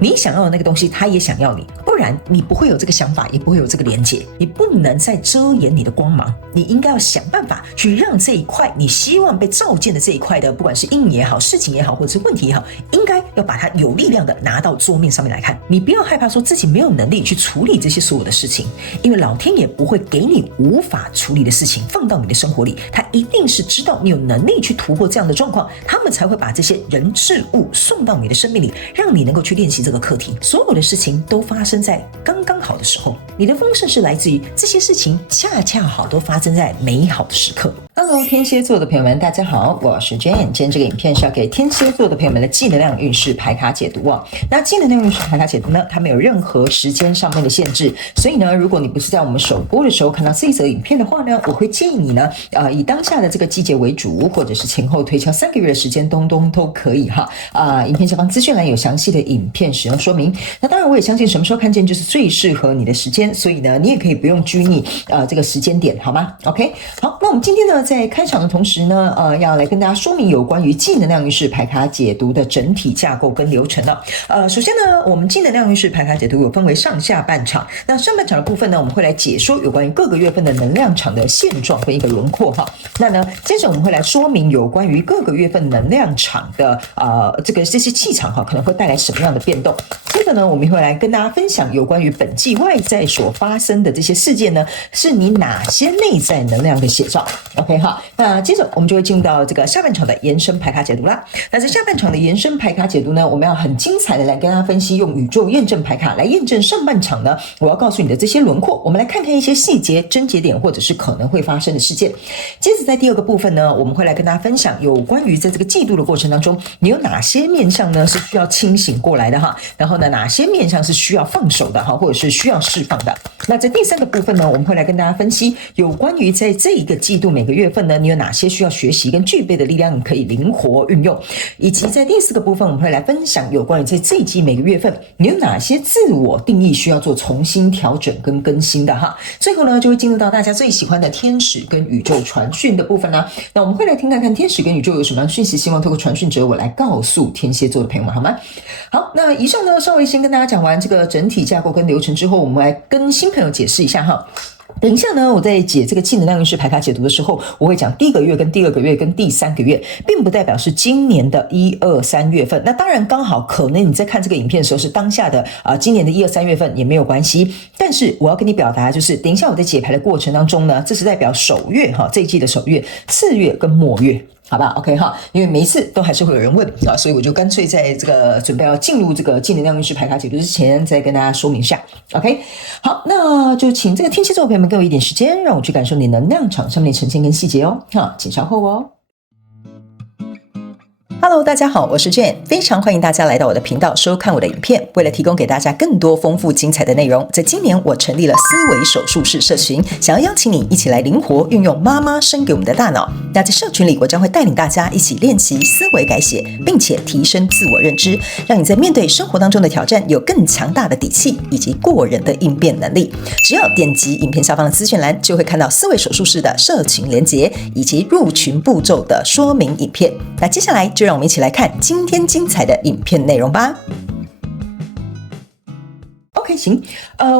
你想要的那个东西，他也想要你，不然你不会有这个想法，也不会有这个连结。你不能再遮掩你的光芒，你应该要想办法去让这一块你希望被照见的这一块的，不管是因也好，事情也好，或者是问题也好，应该要把它有力量的拿到桌面上面来看。你不要害怕说自己没有能力去处理这些所有的事情，因为老天爷不会给你无法处理的事情放到你的生活里，他一定是知道你有能力去突破这样的状况，他们才会把这些人事物送到你的生命里，让你能够去练习这个课题。所有的事情都发生在刚刚好的时候，你的丰盛是来自于这些事情恰恰好都发生在美好的时刻。Hello， 天蝎座的朋友们，大家好，我是 Jane。今天这个影片是要给天蝎座的朋友们的技能量运势牌卡解读哦。那技能量运势牌卡解读呢，它没有任何时间上面的限制，所以呢，如果你不是在我们首播的时候看到这一则影片的话呢，我会建议你呢，以当下的这个季节为主，或者是前后推敲3个月的时间，都可以哈。影片下方资讯栏有详细的影片使用说明。那当然，我也相信什么时候看见就是最适合你的时间，所以呢，你也可以不用拘泥这个时间点，好吗 ？OK， 好，那我们今天呢，在开场的同时呢，要来跟大家说明有关于技能量运势牌卡解读的整体架构跟流程了。首先呢，我们技能量运势牌卡解读有分为上下半场。那上半场的部分呢，我们会来解说有关于各个月份的能量场的现状跟一个轮廓哈。那呢，接着我们会来说明有关于各个月份能量场的这些气场哈，可能会带来什么样的变动。接着呢，我们会来跟大家分享有关于本季外在所发生的这些事件呢，是你哪些内在能量的写照。OK 哈，那接着我们就会进入到这个下半场的延伸牌卡解读啦。那在下半场的延伸牌卡解读呢，我们要很精彩的来跟大家分析，用宇宙验证牌卡来验证上半场呢，我要告诉你的这些轮廓。我们来看看一些细节、症结点，或者是可能会发生的事件。接着在第二个部分呢，我们会来跟大家分享有关于在这个季度的过程当中，你有哪些面向呢是需要清醒过来的哈，然后呢哪些面向是需要放手的哈，或者是需要释放的。那在第三个部分呢，我们会来跟大家分析有关于在这一个季度每个月份呢，你有哪些需要学习跟具备的力量可以灵活运用，以及在第四个部分我们会来分享有关于在这一季每个月份你有哪些自我定义需要做重新调整跟更新的哈。最后呢，就会进入到大家最喜欢的天使跟宇宙传讯的部分啦。那我们会来听看看天使跟宇宙有什么样的讯息，希望透过传讯者我来告诉天蝎座的朋友们好吗？好，那以上呢稍微先跟大家讲完这个整体架构跟流程之后，我们来跟新朋友解释一下哈。等一下呢，我在解这个技能量运势牌卡解读的时候，我会讲第一个月跟第二个月跟第3个月，并不代表是今年的1、2、3月份。那当然刚好可能你在看这个影片的时候是当下的今年的1、2、3月份也没有关系。但是我要跟你表达就是，等一下我在解牌的过程当中呢，这是代表首月哈，这一季的首月、次月跟末月。好吧 ，OK 哈，因为每一次都还是会有人问啊，所以我就干脆在这个准备要进入这个技能量运势牌卡解读之前，再跟大家说明一下 ，OK。好，那就请这个天蝎座的朋友们给我一点时间，让我去感受你能量场上面的呈现跟细节哦，请稍后哦。Hello， 大家好，我是 Jane， 非常欢迎大家来到我的频道收看我的影片。为了提供给大家更多丰富精彩的内容，在今年我成立了思维手术室社群，想要邀请你一起来灵活运用妈妈生给我们的大脑。那在社群里，我将会带领大家一起练习思维改写，并且提升自我认知，让你在面对生活当中的挑战有更强大的底气以及过人的应变能力。只要点击影片下方的资讯栏，就会看到思维手术室的社群连结以及入群步骤的说明影片。那接下来就让我们一起来看今天精彩的影片内容吧。OK， 行，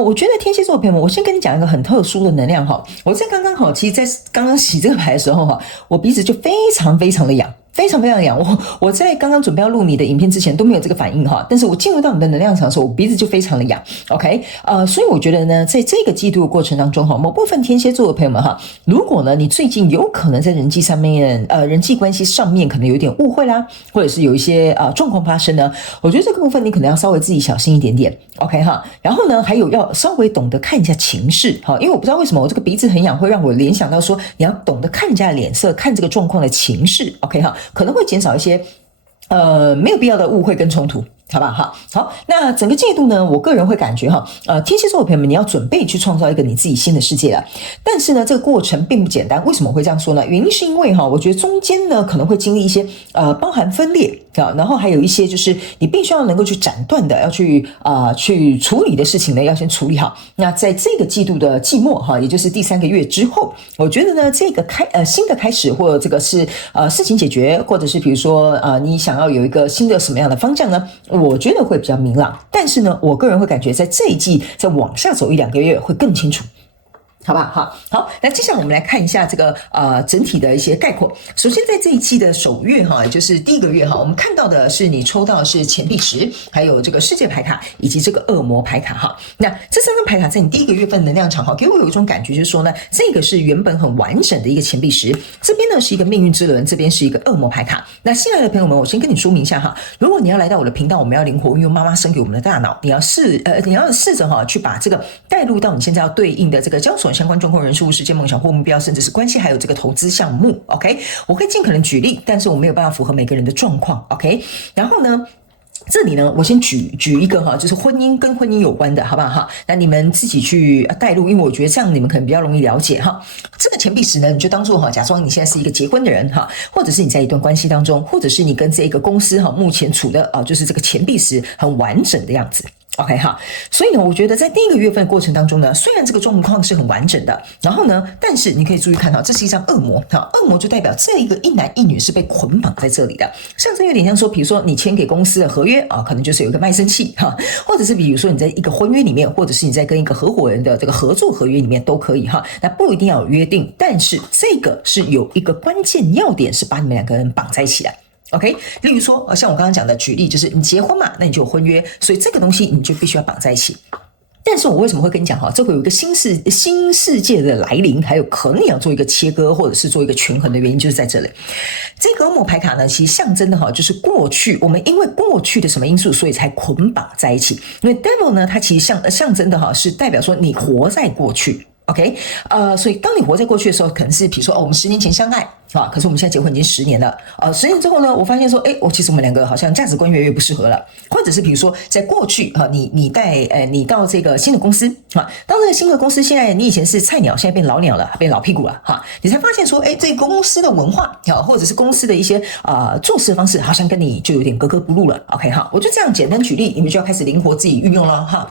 我觉得天蝎座的朋友们，我先跟你讲一个很特殊的能量哈。我在刚刚好，其实在刚刚洗这个牌的时候哈，我鼻子就非常非常的痒。非常非常痒，我在刚刚准备要录你的影片之前都没有这个反应哈，但是我进入到你的能量场的时候，我鼻子就非常的痒 ，OK， 所以我觉得呢，在这个季度的过程当中哈，某部分天蝎座的朋友们哈，如果呢你最近有可能在人际上面，人际关系上面可能有一点误会啦，或者是有一些状况发生呢，我觉得这个部分你可能要稍微自己小心一点点 ，OK 哈，然后呢还有要稍微懂得看一下情势哈，因为我不知道为什么我这个鼻子很痒会让我联想到说你要懂得看一下脸色，看这个状况的情势 ，OK 哈。可能会减少一些没有必要的误会跟冲突，好不好？好，那整个季度呢，我个人会感觉哈，天蝎座的朋友们，你要准备去创造一个你自己新的世界了。但是呢，这个过程并不简单。为什么会这样说呢？原因是因为哈，我觉得中间呢可能会经历一些包含分裂然后还有一些就是你必须要能够去斩断的，要去处理的事情呢，要先处理好。那在这个季度的季末也就是第3个月之后，我觉得呢，这个新的开始，或者这个是事情解决，或者是比如说你想要有一个新的什么样的方向呢？我觉得会比较明朗。但是呢，我个人会感觉在这一季再往下走1-2个月会更清楚。好吧，好，那接下来我们来看一下这个整体的一些概括。首先，在这一季的首月也就是第1个月我们看到的是你抽到的是钱币10，还有这个世界牌卡以及这个恶魔牌卡那这3张牌卡在你第1个月份能量场给我有一种感觉，就是说呢，这个是原本很完整的一个钱币10，这边呢是一个命运之轮，这边是一个恶魔牌卡。那新来的朋友们，我先跟你说明一下如果你要来到我的频道，我们要灵活运用妈妈生给我们的大脑，你要试着去把这个带入到你现在要对应的这个交所相关状况、人事物、事件、梦想或目标，甚至是关系，还有这个投资项目。OK， 我可以尽可能举例，但是我没有办法符合每个人的状况。OK， 然后呢，这里呢，我先举一个就是婚姻跟婚姻有关的，好不好那你们自己去带入，因为我觉得这样你们可能比较容易了解这个钱币10呢，你就当做假装你现在是一个结婚的人或者是你在一段关系当中，或者是你跟这个公司目前处的就是这个钱币10很完整的样子。OK 所以呢，我觉得在第1个月份的过程当中呢，虽然这个状况是很完整的，然后呢，但是你可以注意看这是一张恶魔恶魔就代表这一个一男一女是被捆绑在这里的，象征有点像说，比如说你签给公司的合约可能就是有一个卖身契或者是比如说你在一个婚约里面，或者是你在跟一个合伙人的这个合作合约里面都可以那不一定要有约定，但是这个是有一个关键要点是把你们2个人绑在一起的。OK， 例如说像我刚刚讲的举例，就是你结婚嘛，那你就有婚约，所以这个东西你就必须要绑在一起。但是我为什么会跟你讲这会有一个新世界的来临，还有可能要做一个切割或者是做一个权衡的原因，就是在这里。这个恶魔牌卡呢，其实象征的就是过去我们因为过去的什么因素，所以才捆绑在一起。因为 Devil 呢，它其实象征的是代表说你活在过去。OK， 所以当你活在过去的时候，可能是比如说我们10年前相爱可是我们现在结婚已经10年了10年之后呢，我发现说其实我们2个好像价值观越来越不适合了，或者是比如说在过去你到这个新的公司到这个新的公司，现在你以前是菜鸟，现在变老鸟了，变老屁股了你才发现说这个公司的文化或者是公司的一些做事的方式好像跟你就有点格格不入了。 OK 我就这样简单举例，你们就要开始灵活自己运用了好，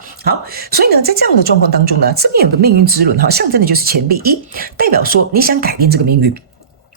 所以呢，在这样的状况当中呢，这边有个命运之轮象征的就是钱币1，代表说你想改变这个命运，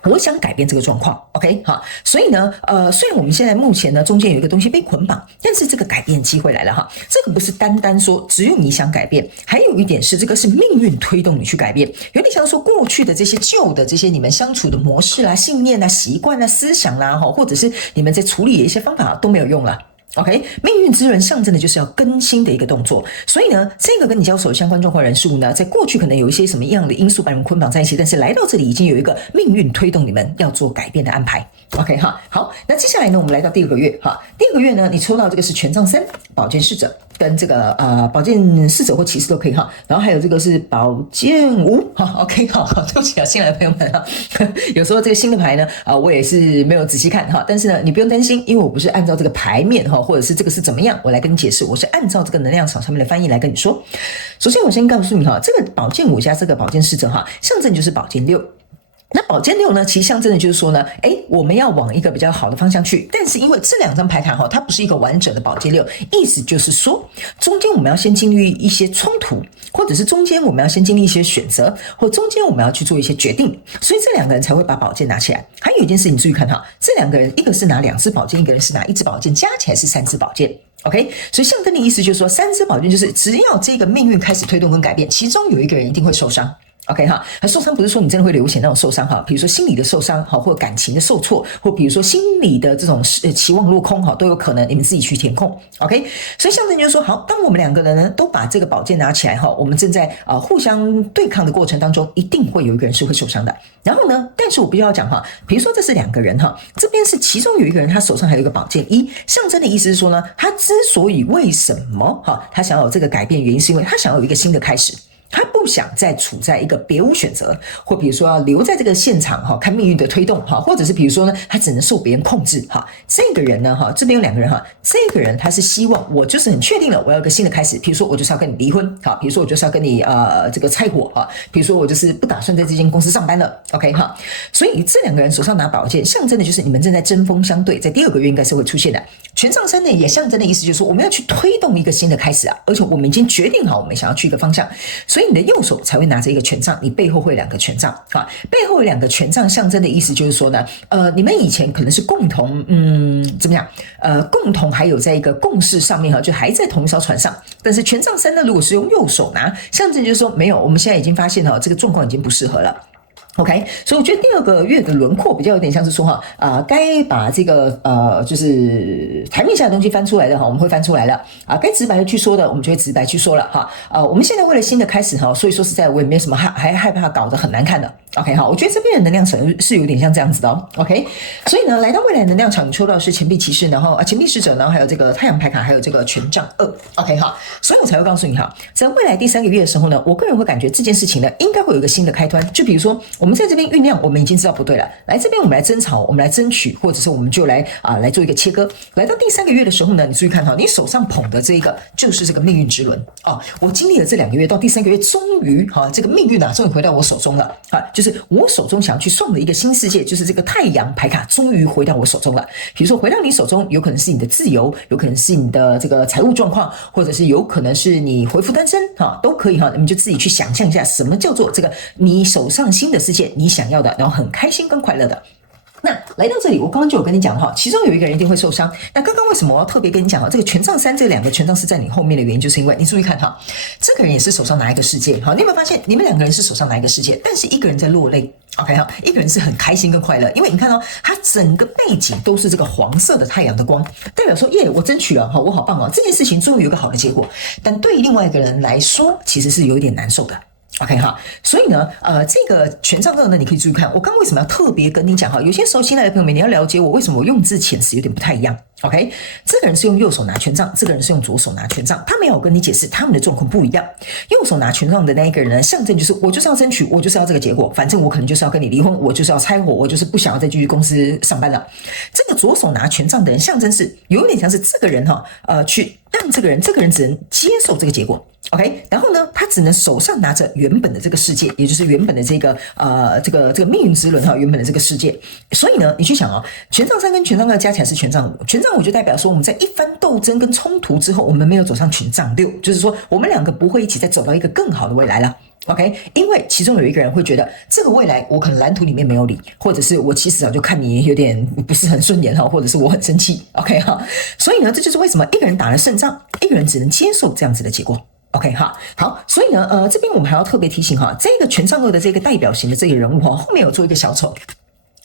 我想改变这个状况。 OK 所以呢虽然我们现在目前呢中间有一个东西被捆绑，但是这个改变机会来了这个不是单单说只有你想改变，还有一点是这个是命运推动你去改变，有点像说过去的这些旧的这些你们相处的模式信念习惯思想或者是你们在处理的一些方法都没有用了。OK， 命运之轮象征的就是要更新的一个动作，所以呢，这个跟你交手相关状况人数呢，在过去可能有一些什么样的因素把你们捆绑在一起，但是来到这里已经有一个命运推动你们要做改变的安排。OK 好，那接下来呢，我们来到第2个月第2个月呢，你抽到这个是权杖3、宝剑侍者跟这个宝剑侍者或骑士都可以然后还有这个是宝剑5OK 对不起新来的朋友们有时候这个新的牌呢我也是没有仔细看但是呢你不用担心，因为我不是按照这个牌面或者是这个是怎么样我来跟你解释，我是按照这个能量场上面的翻译来跟你说。首先我先告诉你这个宝剑5加这个宝剑侍者象征就是宝剑6。那宝剑6呢，其实象征的就是说呢，我们要往一个比较好的方向去，但是因为这2张牌卡它不是一个完整的宝剑6，意思就是说中间我们要先经历一些冲突，或者是中间我们要先经历一些选择，或中间我们要去做一些决定，所以这2个人才会把宝剑拿起来。还有一件事你注意看这2个人一个是拿2支宝剑，一个人是拿1支宝剑，加起来是3支宝剑。OK， 所以象征的意思就是说3支宝剑就是只要这个命运开始推动跟改变，其中有一个人一定会受伤。OK 受伤不是说你真的会流血那种受伤比如说心理的受伤或感情的受挫，或比如说心理的这种期望落空都有可能，你们自己去填空。OK， 所以象征就是说好，当我们2个人呢都把这个宝剑拿起来我们正在互相对抗的过程当中，一定会有一个人是会受伤的。然后呢，但是我必须要讲比如说这是2个人这边是其中有一个人他手上还有一个宝剑1，象征的意思是说呢，他之所以为什么他想要有这个改变，原因是因为他想要有一个新的开始。他不想再处在一个别无选择，或比如说要留在这个现场哈，看命运的推动哈，或者是比如说呢，他只能受别人控制哈。这个人呢哈，这边有2个人哈，这个人他是希望我就是很确定了，我要有个新的开始，比如说我就是要跟你离婚哈，比如说我就是要跟你这个拆伙哈，比如说我就是不打算在这间公司上班了 ，OK 哈。所以这2个人手上拿宝剑，象征的就是你们正在针锋相对，在第2个月应该是会出现的。权杖3呢也象征的意思就是说我们要去推动一个新的开始啊，而且我们已经决定好我们想要去一个方向，所以你的右手才会拿着一个权杖，你背后会有2个权杖啊，背后有2个权杖象征的意思就是说呢，你们以前可能是共同怎么样共同还有在一个共识上面哈，就还在同一艘船上，但是权杖3呢如果是用右手拿，象征就是说没有，我们现在已经发现这个状况已经不适合了。OK， 所以我觉得第2个月的轮廓比较有点像是说该把这个就是台面下的东西翻出来的我们会翻出来了该直白的去说的我们就会直白去说了我们现在为了新的开始所以说实在我也没有什么还害怕搞得很难看的。OK 好，我觉得这边的能量场是有点像这样子的OK， 所以呢，来到未来能量场，你抽到的是钱币骑士，然后钱币使者，然后还有这个太阳牌卡，还有这个权杖2 OK 好，所以我才会告诉你在未来第3个月的时候呢，我个人会感觉这件事情呢应该会有一个新的开端，就比如说我们在这边酝酿，我们已经知道不对了，来这边我们来争吵，我们来争取，或者是我们就来做一个切割。来到第3个月的时候呢，你注意看你手上捧的这一个就是这个命运之轮我经历了这2个月，到第3个月终于这个命运终于回到我手中了就是我手中想要去送的一个新世界，就是这个太阳牌卡终于回到我手中了。比如说回到你手中，有可能是你的自由，有可能是你的这个财务状况，或者是有可能是你恢复单身都可以你们就自己去想象一下什么叫做这个你手上新的世界，你想要的，然后很开心跟快乐的。那来到这里，我刚刚就有跟你讲其中有一个人一定会受伤。那刚刚为什么我要特别跟你讲这个权杖3这2个权杖是在你后面的原因，就是因为你注意看这个人也是手上拿一个世界你有没有发现你们2个人是手上拿一个世界，但是一个人在落泪 OK 一个人是很开心跟快乐，因为你看他整个背景都是这个黄色的太阳的光，代表说耶我争取了我好棒这件事情终于有一个好的结果。但对于另外一个人来说，其实是有一点难受的。OK 所以呢，这个权杖2呢，你可以注意看，我刚为什么要特别跟你讲有些时候新来的朋友们，你要了解我为什么我用字遣词有点不太一样。OK， 这个人是用右手拿权杖，这个人是用左手拿权杖，他没有跟你解释他们的状况不一样。右手拿权杖的那一个人呢，象征就是我就是要争取，我就是要这个结果，反正我可能就是要跟你离婚，我就是要拆伙，我就是不想要再继续公司上班了。这个左手拿权杖的人，象征是有点像是这个人去让这个人只能接受这个结果。OK， 然后呢，他只能手上拿着原本的这个世界，也就是原本的这个这个命运之轮原本的这个世界。所以呢，你去想权杖3跟权杖2加起来是权杖5，权杖5就代表说我们在一番斗争跟冲突之后，我们没有走上权杖6，就是说我们2个不会一起再走到一个更好的未来了。OK， 因为其中有一个人会觉得这个未来我可能蓝图里面没有你，或者是我其实早就看你有点不是很顺眼或者是我很生气 OK 所以呢，这就是为什么一个人打了胜仗，一个人只能接受这样子的结果。OK 好，所以呢，这边我们还要特别提醒这个权杖2的这个代表型的这个人物后面有做一个小丑。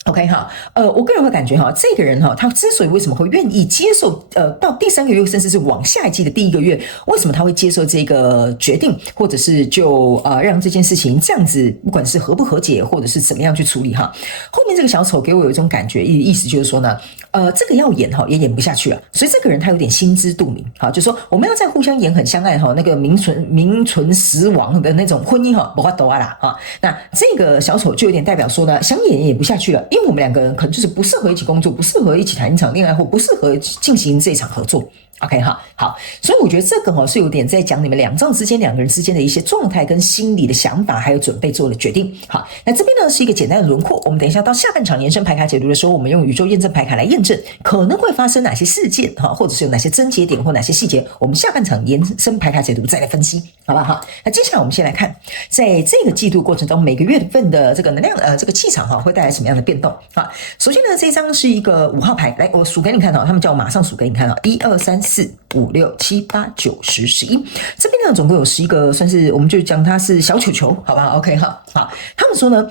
OK 我个人会感觉这个人他之所以为什么会愿意接受到第3个月，甚至是往下一季的第1个月，为什么他会接受这个决定，或者是就让这件事情这样子，不管是和不和解，或者是怎么样去处理后面这个小丑给我有一种感觉，意思就是说呢，这个要演也演不下去了，所以这个人他有点心知肚明就是说我们要再互相演很相爱那个名存实亡的那种婚姻不法度啦那这个小丑就有点代表说呢，想演不下去了，因为我们2个人可能就是不适合一起工作，不适合一起谈一场恋爱，或不适合进行这一场合作。OK 好，所以我觉得这个是有点在讲你们2个人之间的一些状态跟心理的想法，还有准备做的决定。好，那这边呢是一个简单的轮廓，我们等一下到下半场延伸牌卡解读的时候，我们用宇宙验证牌卡来验证可能会发生哪些事件或者是有哪些症结点或哪些细节，我们下半场延伸牌卡解读再来分析，好不好？那接下来我们先来看，在这个季度过程中，每个月份的这个能量这个气场会带来什么样的变动首先呢，这一张是一个5号牌，来我数给你看他们叫我马上数给你看1、2、3、4、5、6、7、8、9、10、11，这边呢总共有11个，算是我们就讲它是小球球，好不好 ？OK 好，他们说呢，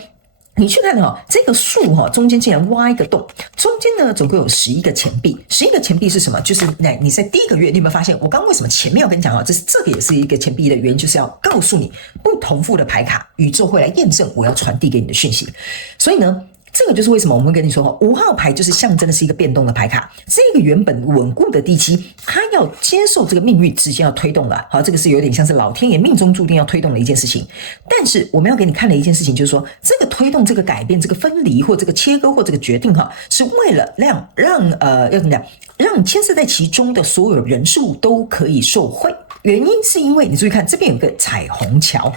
你去看这个树中间竟然挖一个洞，中间呢总共有11个钱币，11个钱币是什么？就是你在第1个月，你有没有发现我刚刚为什么前面要跟你讲这个也是一个钱币的原因，就是要告诉你不同副的牌卡，宇宙会来验证我要传递给你的讯息，所以呢。这个就是为什么我们会跟你说5号牌就是象征的是一个变动的牌卡，这个原本稳固的地基，它要接受这个命运直接要推动了。好，这个是有点像是老天爷命中注定要推动的一件事情。但是我们要给你看的一件事情就是说，这个推动、这个改变、这个分离或这个切割或这个决定是为了要怎么讲，让牵涉在其中的所有人事物都可以受惠。原因是因为你注意看这边有个彩虹桥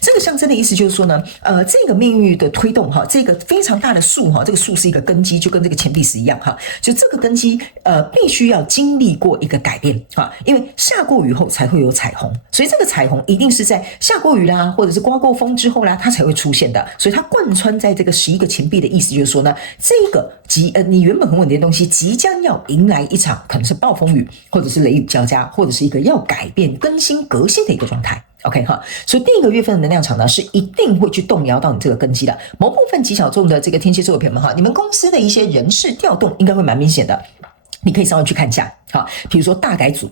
这个象征的意思就是说呢，这个命运的推动这个非常大的树这个树是一个根基，就跟这个钱币石一样就这个根基必须要经历过一个改变因为下过雨后才会有彩虹，所以这个彩虹一定是在下过雨啦，或者是刮过风之后啦，它才会出现的。所以它贯穿在这个11个钱币的意思就是说呢，这个你原本很稳定的东西即将要迎来一场可能是暴风雨，或者是雷雨交加，或者是一个要改变更新革新的一个状态。OK 所以第一个月份的能量场呢，是一定会去动摇到你这个根基的。某部分极小众的这个天蝎座的朋友们你们公司的一些人事调动应该会蛮明显的，你可以稍微去看一下比如说大改组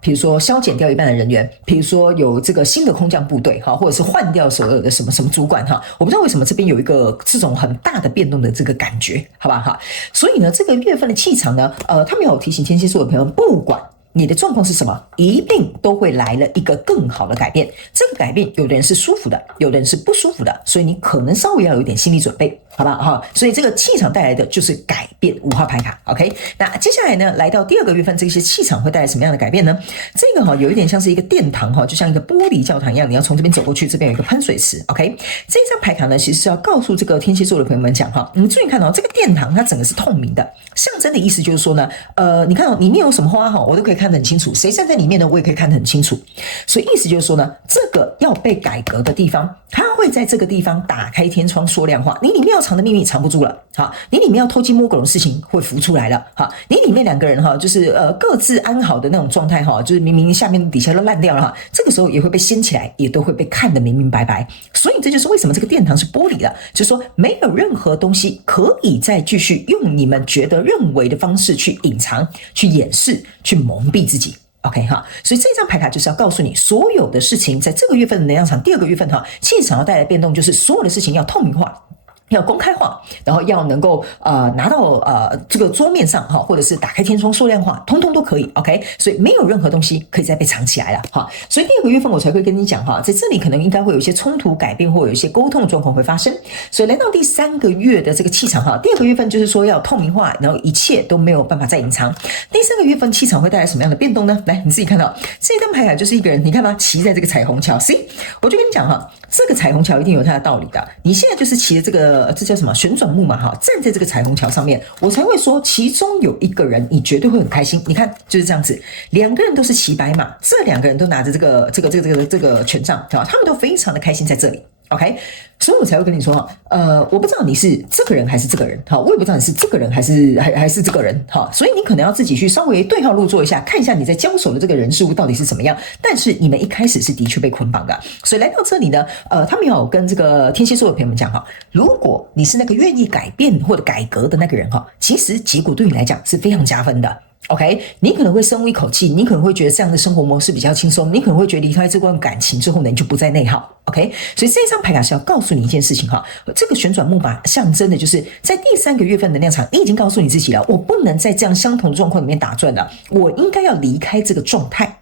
比如说削减掉一半的人员，比如说有这个新的空降部队或者是换掉所有的什么什么主管我不知道为什么这边有一个这种很大的变动的这个感觉，好吧所以呢，这个月份的气场呢，他们有提醒天蝎座的朋友们，不管你的状况是什么，一定都会来了一个更好的改变。这个改变有的人是舒服的，有的人是不舒服的，所以你可能稍微要有点心理准备，好吧所以这个气场带来的就是改变，5号牌卡 OK。 那接下来呢，来到第2个月份，这些气场会带来什么样的改变呢？这个有一点像是一个殿堂就像一个玻璃教堂一样，你要从这边走过去，这边有一个喷水池 OK。 这张牌卡呢，其实是要告诉这个天蝎座的朋友们讲你们注意看这个殿堂它整个是透明的，象征的意思就是说呢，你看里面有什么花我都可以看得很清楚，谁站在里面呢，我也可以看得很清楚。所以意思就是说呢，这个要被改革的地方，它会在这个地方打开天窗说亮话，你里面要藏的秘密藏不住了你里面要偷鸡摸狗的事情会浮出来了你里面2个人就是各自安好的那种状态就是明明下面底下都烂掉了这个时候也会被掀起来，也都会被看得明明白白。所以这就是为什么这个殿堂是玻璃的，就是说没有任何东西可以再继续用你们觉得认为的方式去隐藏、去掩饰、去蒙蔽自己。OK 所以这张牌卡就是要告诉你，所有的事情在这个月份的能量场，第2个月份气场要带来变动，就是所有的事情要透明化，要公开化，然后要能够拿到这个桌面上或者是打开天窗说亮话，通通都可以 OK。 所以没有任何东西可以再被藏起来了所以第2个月份我才会跟你讲在这里可能应该会有一些冲突改变，或有一些沟通的状况会发生。所以来到第3个月的这个气场第2个月份就是说要透明化，然后一切都没有办法再隐藏。第3个月份气场会带来什么样的变动呢？来，你自己看到这张牌卡就是一个人，你看吗？骑在这个彩虹桥。所以我就跟你讲这个彩虹桥一定有它的道理的。你现在就是骑着这叫什么旋转木马站在这个彩虹桥上面，我才会说其中有一个人你绝对会很开心。你看就是这样子，2个人都是骑白马，这2个人都拿着这个权杖他们都非常的开心在这里 OK。 所以我才会跟你说我不知道你是这个人还是这个人我也不知道你是这个人还是这个人所以你可能要自己去稍微对号入座一下，看一下你在交手的这个人事物到底是怎么样。但是你们一开始是的确被捆绑的，所以来到这里呢他们有跟这个天蝎座的朋友们讲如果你是那个愿意改变或者改革的那个人其实结果对你来讲是非常加分的。OK， 你可能会深呼一口气，你可能会觉得这样的生活模式比较轻松，你可能会觉得离开这段感情之后呢，你就不再内耗。OK， 所以这张牌卡是要告诉你一件事情这个旋转木马象征的就是在第3个月份的能量场，你已经告诉你自己了，我不能在这样相同的状况里面打转了，我应该要离开这个状态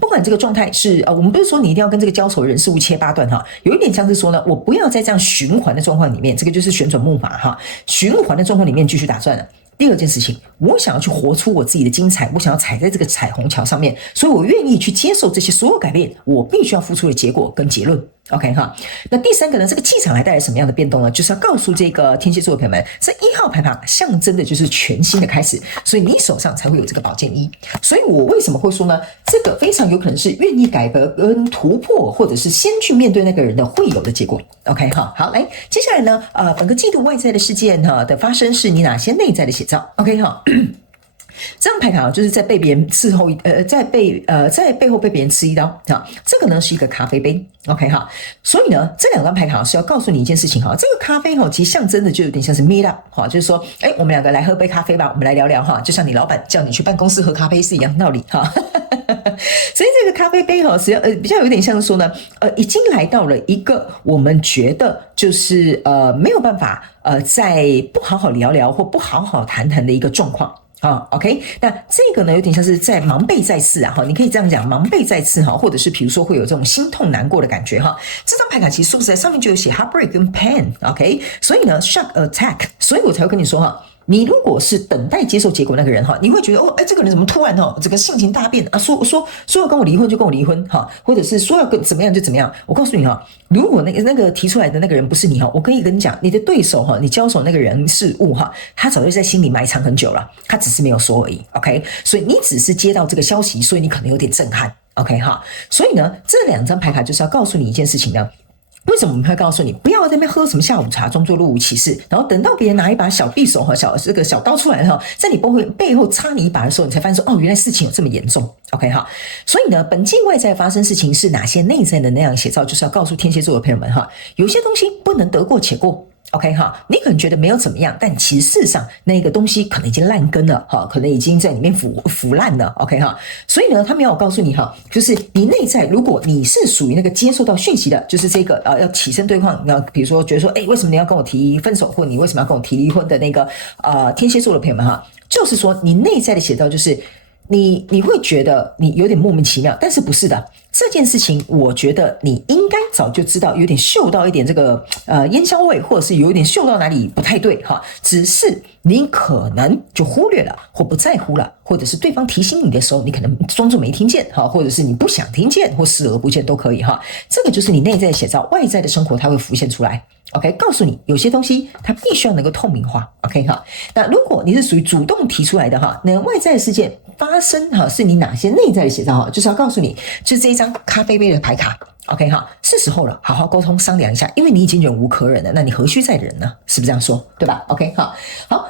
不管这个状态是我们不是说你一定要跟这个交手的人事物切8段有一点像是说呢，我不要在这样循环的状况里面，这个就是旋转木马循环的状况里面继续打转了。第2件事情，我想要去活出我自己的精彩，我想要踩在这个彩虹桥上面，所以我愿意去接受这些所有改变，我必须要付出的结果跟结论。OK 那第3个呢，这个气场还带来什么样的变动呢？就是要告诉这个天蝎座的朋友们，这1号牌卡象征的就是全新的开始，所以你手上才会有这个宝剑1。所以我为什么会说呢？这个非常有可能是愿意改革跟突破，或者是先去面对那个人的会有的结果。OK 好，来，接下来呢本个季度外在的事件的发生是你哪些内在的写照。OK 这张牌卡就是在被别人伺候在背后被别人吃一刀啊。这个呢是一个咖啡杯 ，OK 哈。所以呢，这2张牌卡是要告诉你一件事情哈。这个咖啡哈，其实象征的就有点像是 meet up 哈，就是说，我们2个来喝杯咖啡吧，我们来聊聊哈，就像你老板叫你去办公室喝咖啡是一样的道理哈。所以这个咖啡杯哈，比较有点像说呢，已经来到了一个我们觉得就是没有办法在不好好聊聊或不好好谈谈的一个状况。OK， 那这个呢有点像是在盲背在刺啊，你可以这样讲，盲背在刺哈，或者是比如说会有这种心痛难过的感觉哈。这张牌卡其实说实在上面就有写 heartbreak 跟 pain，OK， 所以呢 shock attack， 所以我才会跟你说哈。你如果是等待接受结果那个人哈，你会觉得这个人怎么突然这个性情大变啊？说要跟我离婚就跟我离婚哈，或者是说要怎么样就怎么样。我告诉你哈，如果那个提出来的那个人不是你哈，我可以跟你讲，你的对手哈，你交手那个人事物哈，他早就在心里埋藏很久了，他只是没有说而已。OK， 所以你只是接到这个消息，所以你可能有点震撼。OK 哈，所以呢，这2张牌卡就是要告诉你一件事情呢。为什么我们会告诉你不要在那边喝什么下午茶，装作若无其事，然后等到别人拿一把小匕首和小刀出来在你背后插你一把的时候，你才发现说原来事情有这么严重。OK 哈，所以呢，本境外在发生事情是哪些内在的能量写照，就是要告诉天蝎座的朋友们哈，有些东西不能得过且过。OK 哈，你可能觉得没有怎么样，但其实事实上那个东西可能已经烂根了哈，可能已经在里面腐烂了。OK 哈，所以呢，他们要告诉你哈，就是你内在，如果你是属于那个接受到讯息的，就是这个要起身对抗，要比如说觉得说，为什么你要跟我提分手，或你为什么要跟我提离婚的那个天蝎座的朋友们哈，就是说你内在的写照就是。你会觉得你有点莫名其妙，但是不是的，这件事情我觉得你应该早就知道，有点嗅到一点这个烟硝味，或者是有一点嗅到哪里不太对哈，只是你可能就忽略了或不在乎了，或者是对方提醒你的时候，你可能装作没听见哈，或者是你不想听见或视而不见都可以哈，这个就是你内在的写照，外在的生活它会浮现出来。OK， 告诉你有些东西它必须要能够透明化。OK 哈，那如果你是属于主动提出来的哈，那外在的事件发生哈，是你哪些内在的写照哈，就是要告诉你，就是这一张咖啡杯的牌卡。OK 哈，是时候了，好好沟通商量一下，因为你已经忍无可忍了，那你何须再忍呢？是不是这样说？对吧 ？OK 好，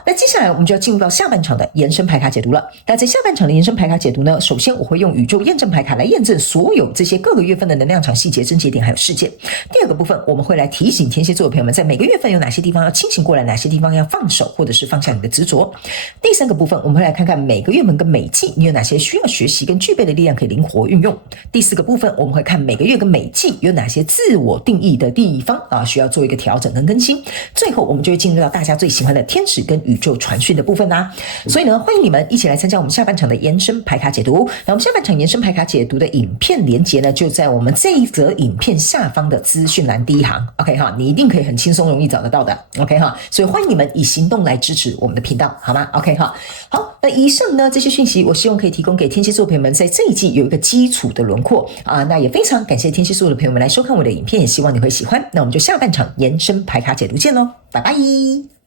那接下来我们就要进入到下半场的延伸牌卡解读了。那在下半场的延伸牌卡解读呢，首先我会用宇宙验证牌卡来验证所有这些各个月份的能量场细节、症结点还有事件。第二个部分，我们会来提醒天蝎座的朋友们，在每个月份有哪些地方要清醒过来，哪些地方要放手或者是放下你的执着。第三个部分，我们会来看看每个月份跟每季你有哪些需要学习跟具备的力量可以灵活运用。第四个部分，我们会看每个月跟每季有哪些自我定义的地方需要做一个调整跟更新。最后我们就会进入到大家最喜欢的天使跟宇宙传讯的部分啦。所以呢，欢迎你们一起来参加我们下半场的延伸牌卡解读。那我们下半场延伸牌卡解读的影片连结呢，就在我们这一则影片下方的资讯栏第一行。OK 哈，你一定可以很轻松容易找得到的。OK 哈，所以欢迎你们以行动来支持我们的频道，好吗 ？OK 哈，好，那以上呢这些讯息，我希望可以提供给天蝎座朋友们在这一季有一个基础的轮廓那也非常感谢天蝎座的朋友们来收看我的影片，也希望你会喜欢。那我们就下半场延伸牌卡解读见喽，拜拜。